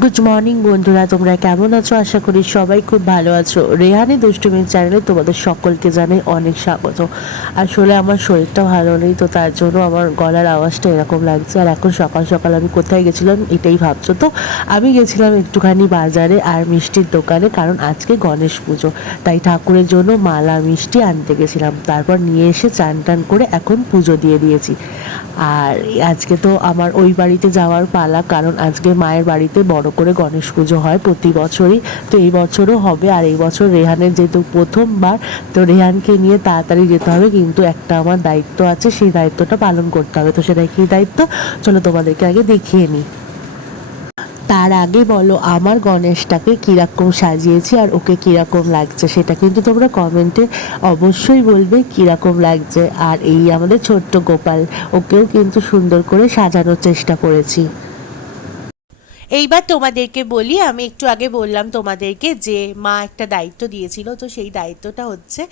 Good morning বন্ধুরা, তোমরা কেমন আছো? আশা করি সবাই খুব ভালো আছো। রেহানি দুষ্টুমির চ্যানেলে তোমাদের সকলকে জানাই অনেক স্বাগত। আসলে আমার শরীরটা ভালো নেই, তো তার জন্য আমার গলার আওয়াজটা এরকম লাগছে। আর এখন সকাল সকাল আমি কোথায় গেছিলাম এটাই ভাবছো তো? আমি গেছিলাম একটুখানি বাজারে আর মিষ্টির দোকানে, কারণ আজকে গণেশ পুজো, তাই ঠাকুরের জন্য মালা মিষ্টি আনতে গেছিলাম। তারপর নিয়ে এসে চান টান করে এখন পুজো দিয়ে দিয়েছি। আর আজকে তো আমার ওই বাড়িতে যাওয়ার পালা, কারণ আজকে মায়ের বাড়িতে বড় করে গণেশ পুজো হয় প্রতি বছরই। তো এই বছরও হবে। আর এই বছর রেহানের যেহেতু প্রথমবার, তো রেহানকে নিয়ে তাড়াতাড়ি যেতে হবে, কিন্তু একটা আমার দায়িত্ব আছে, সেই দায়িত্বটা পালন করতে হবে। তো সেটা কী দায়িত্ব, চলো তোমাদেরকে আগে দেখিয়ে নিই। তার আগে বলো, আমার গণেশটাকে কীরকম সাজিয়েছি আর ওকে কীরকম লাগছে, সেটা কিন্তু তোমরা কমেন্টে অবশ্যই বলবে কীরকম লাগছে। আর এই আমাদের ছোট্ট গোপাল, ওকেও কিন্তু সুন্দর করে সাজানোর চেষ্টা করেছি। এইবার তোমাদেরকে বলি, আমি একটু আগে বললাম তোমাদেরকে যে মা একটা দায়িত্ব দিয়েছিল, তো সেই দায়িত্বটা হচ্ছে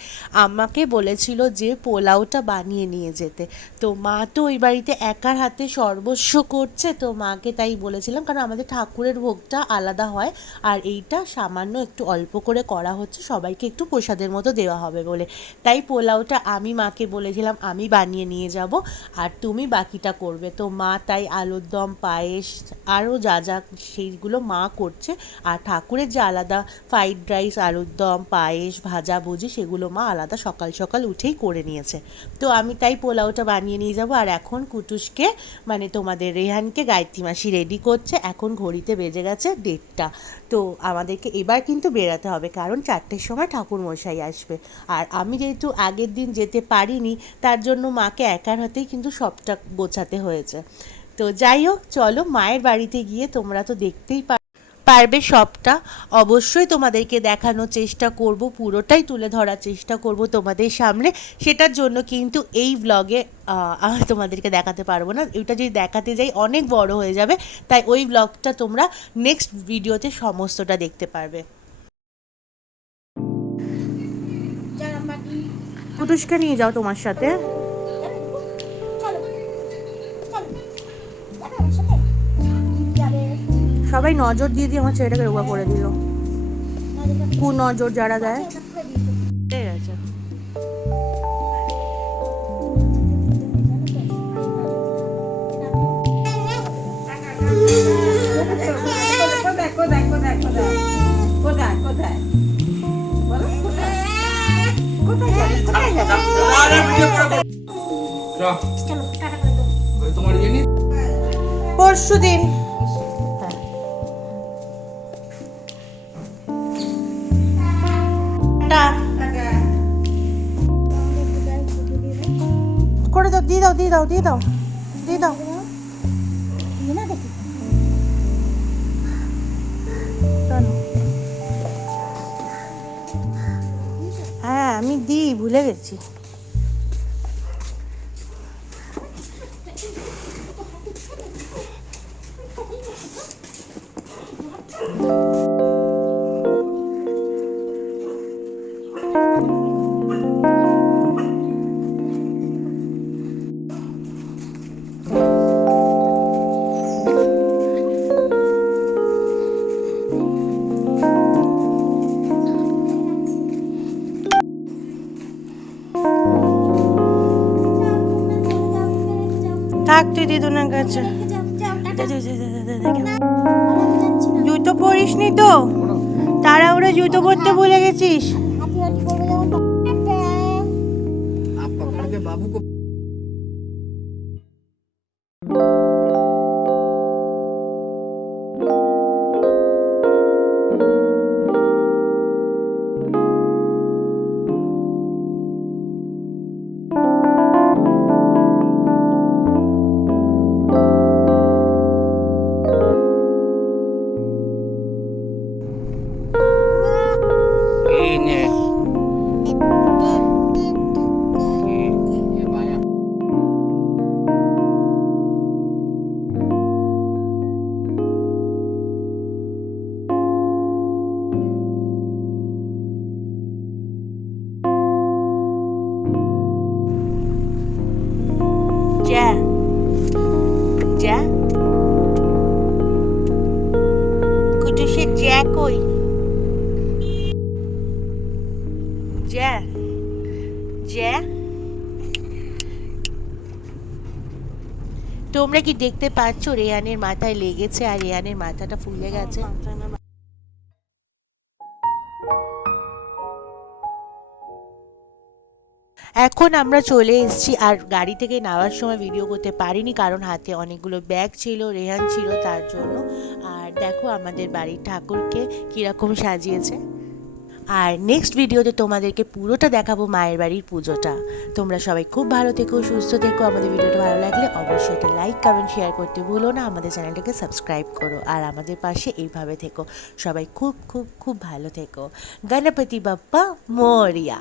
আমাকে বলেছিল যে পোলাওটা বানিয়ে নিয়ে যেতে। তো মা তো ওই বাড়িতে একার হাতে সর্বস্ব করছে, তো মাকে তাই বলেছিলাম, কারণ আমাদের ঠাকুরের ভোগটা আলাদা হয় আর এইটা সামান্য একটু অল্প করে করা হচ্ছে, সবাইকে একটু প্রসাদের মতো দেওয়া হবে বলে। তাই পোলাওটা আমি মাকে বলেছিলাম আমি বানিয়ে নিয়ে যাব আর তুমি বাকিটা করবে। তো মা তাই আলুর দম, পায়েস, আরও যা যা সেইগুলো মা করছে। আর ঠাকুরের যে আলাদা ফ্রাইড রাইস, আলুর দম, পায়েস, ভাজাভুজি, সেগুলো মা আলাদা সকাল সকাল উঠেই করে নিয়েছে। তো আমি তাই পোলাওটা বানিয়ে নিয়ে যাব। আর এখন কুটুসকে, মানে তোমাদের রেহানকে গায়ত্রী মাসি রেডি করছে। এখন ঘড়িতে বেজে গেছে 1:30। তো আমাদেরকে এবার কিন্তু বেরাতে হবে, কারণ 4টের সময় ঠাকুর মশাই আসবে। আর আমি যেহেতু আগের দিন যেতে পারিনি, তার জন্য মাকে একার হাতেই কিন্তু সবটা গোছাতে হয়েছে। তো যাই হোক, চলো মায়ের বাড়িতে গিয়ে তোমরা তো দেখতেই পারবে সবটা। অবশ্যই তোমাদেরকে দেখানোর চেষ্টা করব, পুরোটাই তুলে ধরার চেষ্টা করব তোমাদের সামনে। সেটার জন্য কিন্তু এই ব্লগে আমি তোমাদেরকে দেখাতে পারবো না, এটা যদি দেখাতে যাই অনেক বড় হয়ে যাবে। তাই ওই ব্লগটা তোমরা নেক্সট ভিডিওতে সমস্তটা দেখতে পারবে। কুটুসকে নিয়ে যাও তোমার সাথে। সবাই নজর দিয়ে দিয়ে আমার ছেলেটাকে রোগা করে দিল। কু নজর যারা দেয়, ঠিক আছে। পরশু দিন করে দাও, দিয়ে দাও, দিয়ে দাও, দিয়ে দাও, দিয়ে দাও। হ্যাঁ আমি দিই, ভুলে গেছি। থাক তুই দিদুনের কাছে। জুতো পরিস নি তো? তাড়াহুড়ো জুতো পরতে ভুলে গেছিস? কুটুসের জ্যা কই? জ্যা জ্যা তোমরা কি দেখতে পাচ্ছ রেহানের মাথায় লেগেছে আর রেহানের মাথাটা ফুলে গেছে। এখন আমরা চলে এসেছি আর গাড়ি থেকে নামার সময় ভিডিও করতে পারিনি কারণ হাতে অনেকগুলো ব্যাগ ছিল, রেহান ছিল তার জন্য। আর দেখো আমাদের বাড়ির ঠাকুরকে কীরকম সাজিয়েছে। আর নেক্সট ভিডিওতে তোমাদেরকে পুরোটা দেখাবো মায়ের বাড়ির পুজোটা। তোমরা সবাই খুব ভালো থেকো, সুস্থ থেকো। আমাদের ভিডিওটা ভালো লাগলে অবশ্যই একটা লাইক কমেন্ট শেয়ার করতে ভুলো না। আমাদের চ্যানেলটাকে সাবস্ক্রাইব করো আর আমাদের পাশে এইভাবে থেকো। সবাই খুব খুব খুব ভালো থেকো। গণপতি বাপ্পা মোরিয়া।